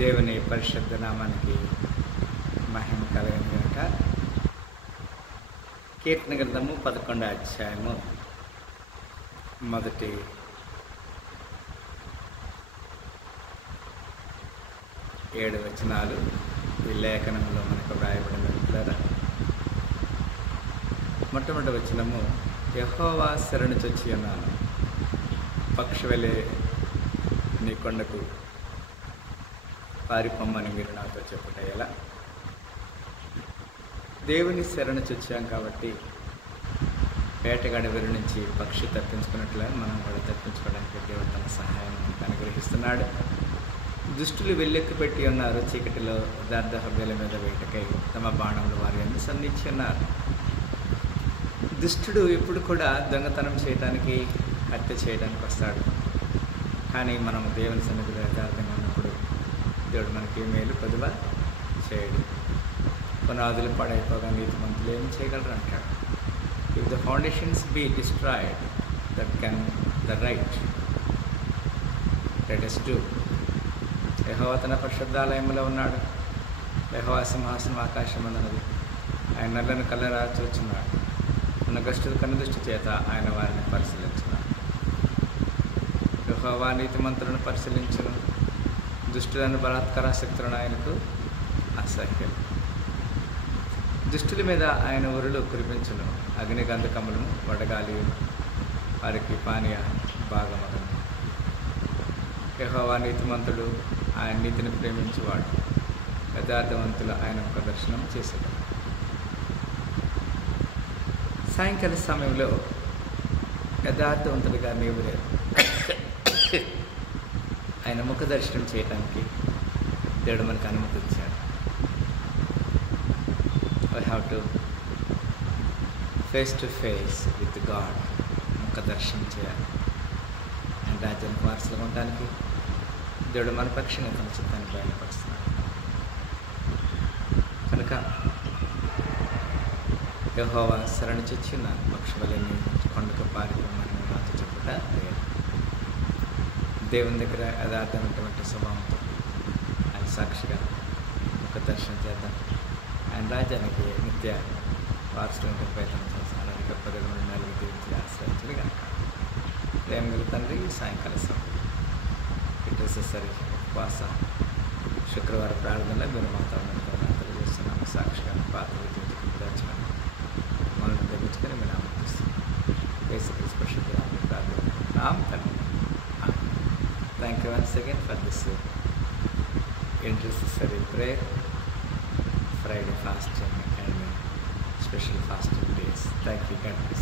దేవుని పరిశుద్ధ నామానికి మహిమ కలుగును గాక. కీర్తన గ్రంథము 11వ అధ్యాయము మొదటి 7 వచనాలు ఈ లేఖనంలో మనకు వ్రాయబడిన. మొట్టమొదటి వచనము, యెహోవా శరణు చొచ్చి ఉన్నాను, పక్షివలే నీ కొండకు పారిపోమ్మని మీరు నాతో చెప్పుట ఎలా? దేవుని శరణు చొచ్చాం కాబట్టి వేటగాడి వెరు నుంచి పక్షి తప్పించుకున్నట్లే మనం కూడా తప్పించుకోవడానికి దేవుడు తన సహాయం మనకు అనుగ్రహిస్తున్నాడు. దుష్టులు వెల్లెక్కి పెట్టి ఉన్నారు, చీకటిలో యథార్థ హృదయాల మీద వేటకై తమ బాణములు వారి యందు సంధించి ఉన్నారు. దుష్టుడు ఎప్పుడు కూడా దొంగతనం చేయడానికి, హత్య చేయడానికి వస్తాడు. కానీ మనం దేవుని సన్నిధిలో యథార్థంగా ఉన్నప్పుడు దేవుడు మనకి మేలు కొద్దిగా చేయడు. పునాదులు పాడైపోగా నీతిమంతులు ఏం చేయగలరు అంటాడు. If the foundations be destroyed that can the right let us do. యెహోవా తన పరిశుద్ధాలయంలో ఉన్నాడు. యెహోవా సింహాసనం ఆకాశం అన్నది. ఆయన నల్లని కళ్ళరా చూచున్నాడు. మన గష్టుల కనుదృష్టి చేత ఆయన వారిని పరిశీలించున్నాడు. యెహోవా నీతిమంతులను పరిశీలించును, దుష్టులను బలాత్కారాసక్తులను ఆయనకు అసహ్యం. దుష్టుల మీద ఆయన ఉరులు కురిపించును, అగ్నిగంధకములను వడగాలి వారికి పానీయ భాగమగను. యెహోవా నీతిమంతుడు, ఆయన నీతిని ప్రేమించువాడు, యథార్థవంతులు ఆయన ఒక దర్శనం చేసేవాడు. సాయంకాల సమయంలో యథార్థవంతుడిగా నీవు లేదు, ఆయన ముఖ దర్శనం చేయడానికి దేవుడు మనకు అనుమతి ఇచ్చాడు. We have to face to face with God, ముఖ దర్శనం చేయాలి. ఆయన రాజ్యానికి వారసులుగా ఉండడానికి దేవుడు మన పక్షంగా తన చిత్తాన్ని బయలుపరుస్తున్నాడు. కనుక యెహోవా శరణు చొచ్చి ఉన్నాను, పక్షువలని కొండకు పారిపోమని నాతో చెప్పుట లేదు. దేవుని దగ్గర యథార్థమైనటువంటి స్వభావంతో ఆయన సాక్షిగా ఒక దర్శనం చేద్దాం. ఆయన రాజ్యానికి నిత్య వారసులను ప్రయత్నం చేస్తాను. అధిక పదవి నుండి నలుగురు దేవుని ఆశ్రయించడు కనుక ప్రేమ గల తండ్రి, సాయంకాల సమయం ఇటేసేసరి ఉపవాస శుక్రవారం ప్రార్థనలో మీరు మాతో తెలియజేస్తున్నాము. సాక్షిగా పాత్ర దాచమని మనల్ని తగ్గించుకొని మీరు ఆనందిస్తున్నాం. యేసుక్రీస్తు పరిశుద్ధ నామములో ప్రార్థన తండ్రి. Thank you once again for this intercessory prayer, Friday fasting and special fasting days. Thank you, God bless.